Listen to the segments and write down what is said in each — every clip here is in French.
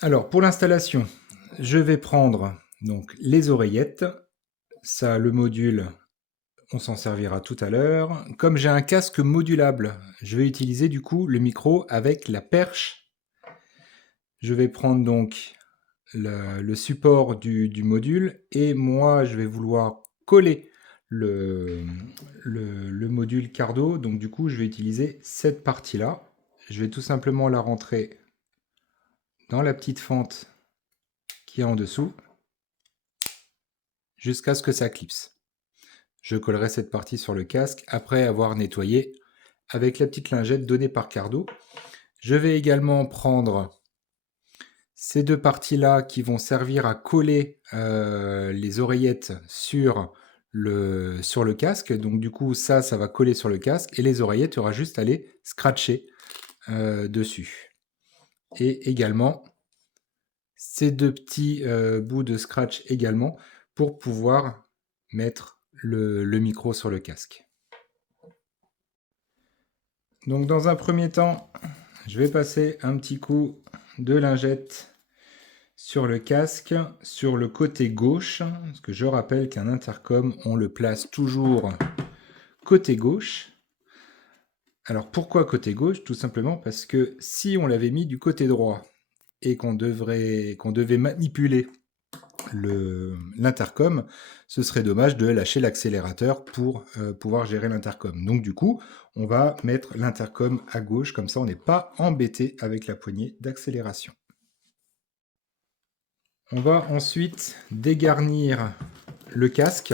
Alors, pour l'installation, je vais prendre donc les oreillettes. Ça, le module, on s'en servira tout à l'heure. Comme j'ai un casque modulable, je vais utiliser du coup le micro avec la perche. Je vais prendre donc le support du module et moi, je vais vouloir coller le, le module Cardo. Donc du coup, je vais utiliser cette partie-là. Je vais tout simplement la rentrer dans la petite fente qui est en dessous jusqu'à ce que ça clipse. Je collerai cette partie sur le casque après avoir nettoyé avec la petite lingette donnée par Cardo. Je vais également prendre ces deux parties-là qui vont servir à coller les oreillettes sur le casque. Donc du coup, ça va coller sur le casque et les oreillettes, il y aura juste à les scratcher dessus. Et également, ces deux petits bouts de scratch également pour pouvoir mettre le micro sur le casque. Donc dans un premier temps, je vais passer un petit coup de lingette sur le casque, sur le côté gauche, parce que je rappelle qu'un intercom, on le place toujours côté gauche. Alors pourquoi côté gauche? Tout simplement parce que si on l'avait mis du côté droit et qu'on devait manipuler l'intercom, ce serait dommage de lâcher l'accélérateur pour pouvoir gérer l'intercom. Donc du coup, on va mettre l'intercom à gauche, comme ça on n'est pas embêté avec la poignée d'accélération. On va ensuite dégarnir le casque.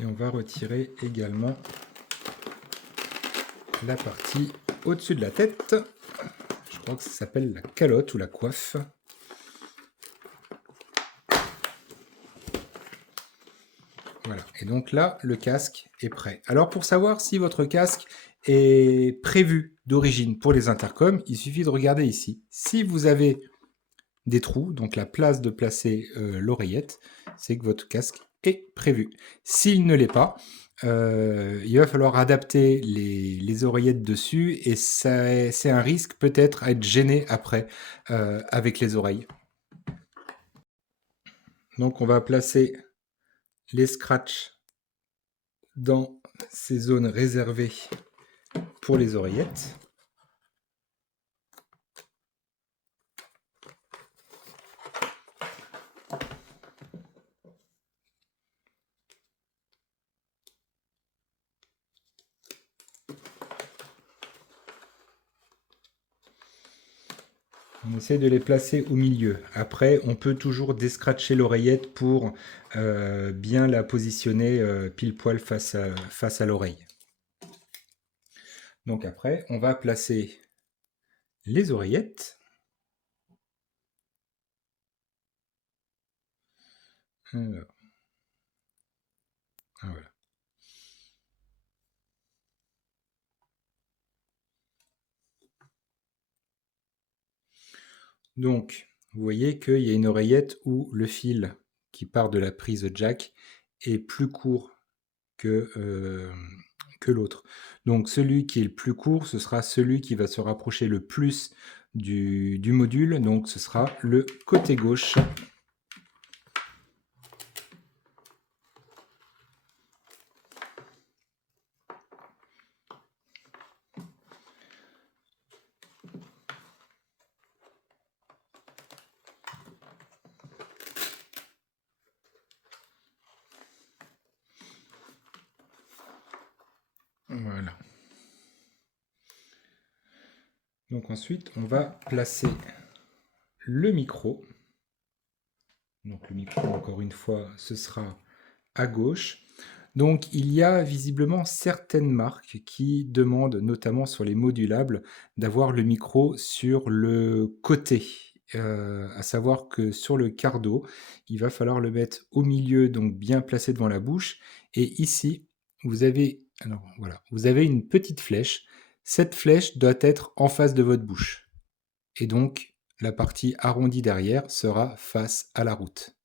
Et on va retirer également la partie au-dessus de la tête. Je crois que ça s'appelle la calotte ou la coiffe. Voilà. Et donc là, le casque est prêt. Alors pour savoir si votre casque est prévu d'origine pour les intercoms, il suffit de regarder ici. Si vous avez des trous, donc la place de placer l'oreillette, c'est que votre casque est prévu. S'il ne l'est pas, il va falloir adapter les oreillettes dessus et c'est un risque peut-être à être gêné après avec les oreilles. Donc on va placer les scratchs dans ces zones réservées pour les oreillettes. On essaie de les placer au milieu. Après, on peut toujours descratcher l'oreillette pour bien la positionner pile poil face à l'oreille. Donc après, on va placer les oreillettes. Alors, voilà. Donc, vous voyez qu'il y a une oreillette où le fil qui part de la prise jack est plus court que l'autre. Donc celui qui est le plus court, ce sera celui qui va se rapprocher le plus du module, donc ce sera le côté gauche. Voilà. Donc ensuite, on va placer le micro. Donc le micro, encore une fois, ce sera à gauche. Donc il y a visiblement certaines marques qui demandent, notamment sur les modulables, d'avoir le micro sur le côté. À savoir que sur le Cardo, il va falloir le mettre au milieu, donc bien placé devant la bouche. Et ici, vous avez, alors voilà, vous avez une petite flèche. Cette flèche doit être en face de votre bouche. Et donc, la partie arrondie derrière sera face à la route.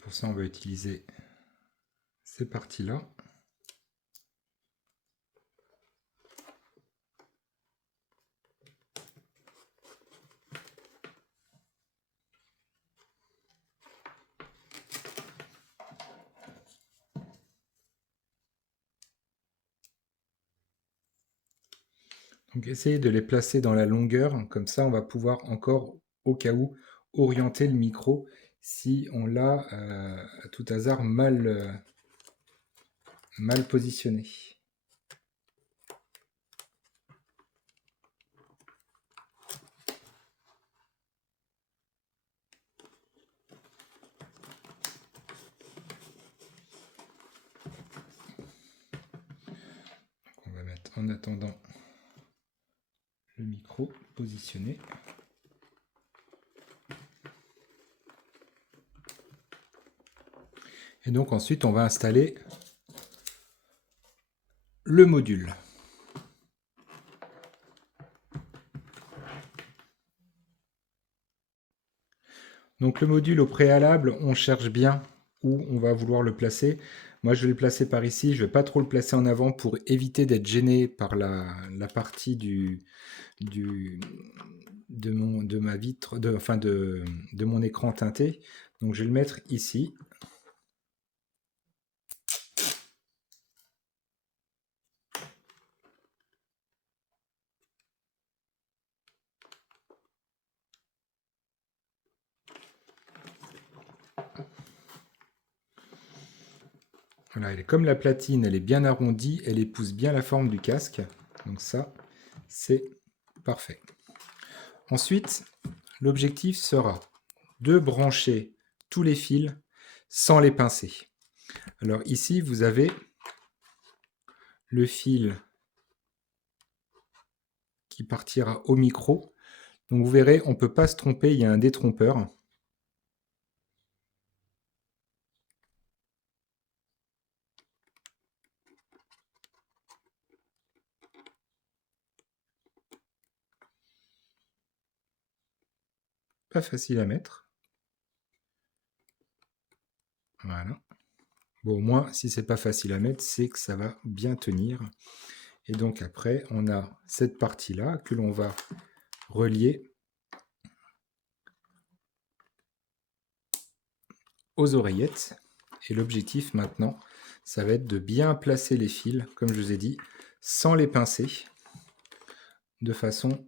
Pour ça, on va utiliser ces parties-là. Donc essayez de les placer dans la longueur, comme ça on va pouvoir encore, au cas où, orienter le micro si on l'a à tout hasard mal positionné. Donc on va mettre en attendant le micro positionné. Et donc ensuite on va installer le module. Donc le module au préalable, on cherche bien où on va vouloir le placer. Moi je vais le placer par ici, je ne vais pas trop le placer en avant pour éviter d'être gêné par la partie de ma vitre, de mon écran teinté. Donc je vais le mettre ici. Voilà, comme la platine, elle est bien arrondie, elle épouse bien la forme du casque. Donc ça, c'est parfait. Ensuite, l'objectif sera de brancher tous les fils sans les pincer. Alors ici, vous avez le fil qui partira au micro. Donc vous verrez, on ne peut pas se tromper, il y a un détrompeur. Pas facile à mettre. Voilà. Bon, au moins, si c'est pas facile à mettre, c'est que ça va bien tenir. Et donc après, on a cette partie-là que l'on va relier aux oreillettes. Et l'objectif maintenant, ça va être de bien placer les fils, comme je vous ai dit, sans les pincer, de façon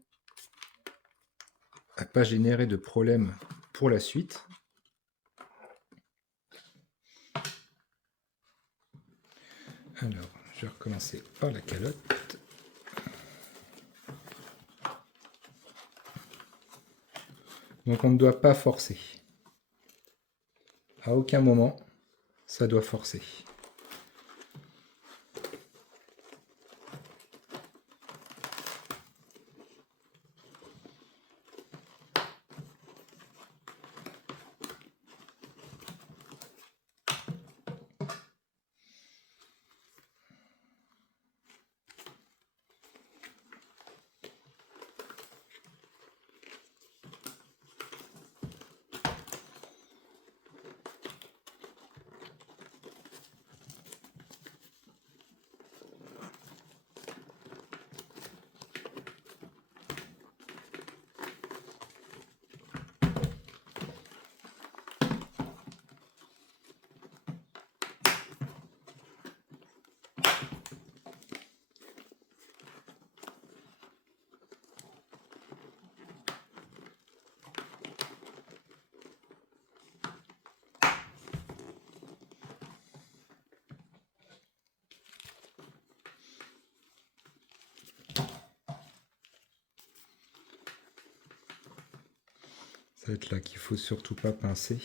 à ne pas générer de problème pour la suite. Alors, je vais recommencer par la calotte. Donc on ne doit pas forcer. À aucun moment, ça doit forcer. Ça va être là qu'il faut surtout pas pincer.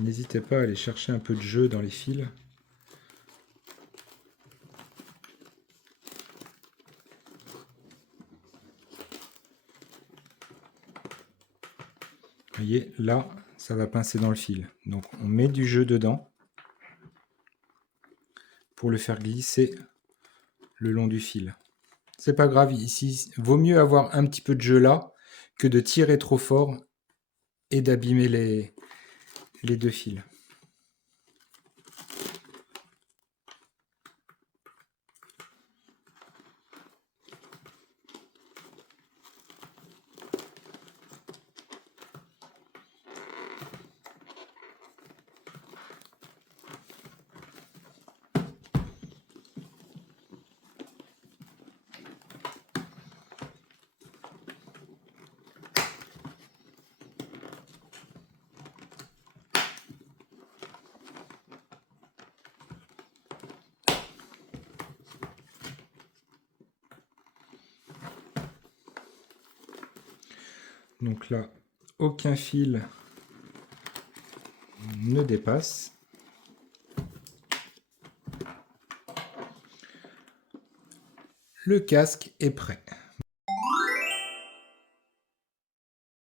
N'hésitez pas à aller chercher un peu de jeu dans les fils. Vous voyez, là, ça va pincer dans le fil. Donc on met du jeu dedans pour le faire glisser le long du fil. C'est pas grave, ici, vaut mieux avoir un petit peu de jeu là que de tirer trop fort et d'abîmer les deux fils. Donc là, aucun fil ne dépasse. Le casque est prêt.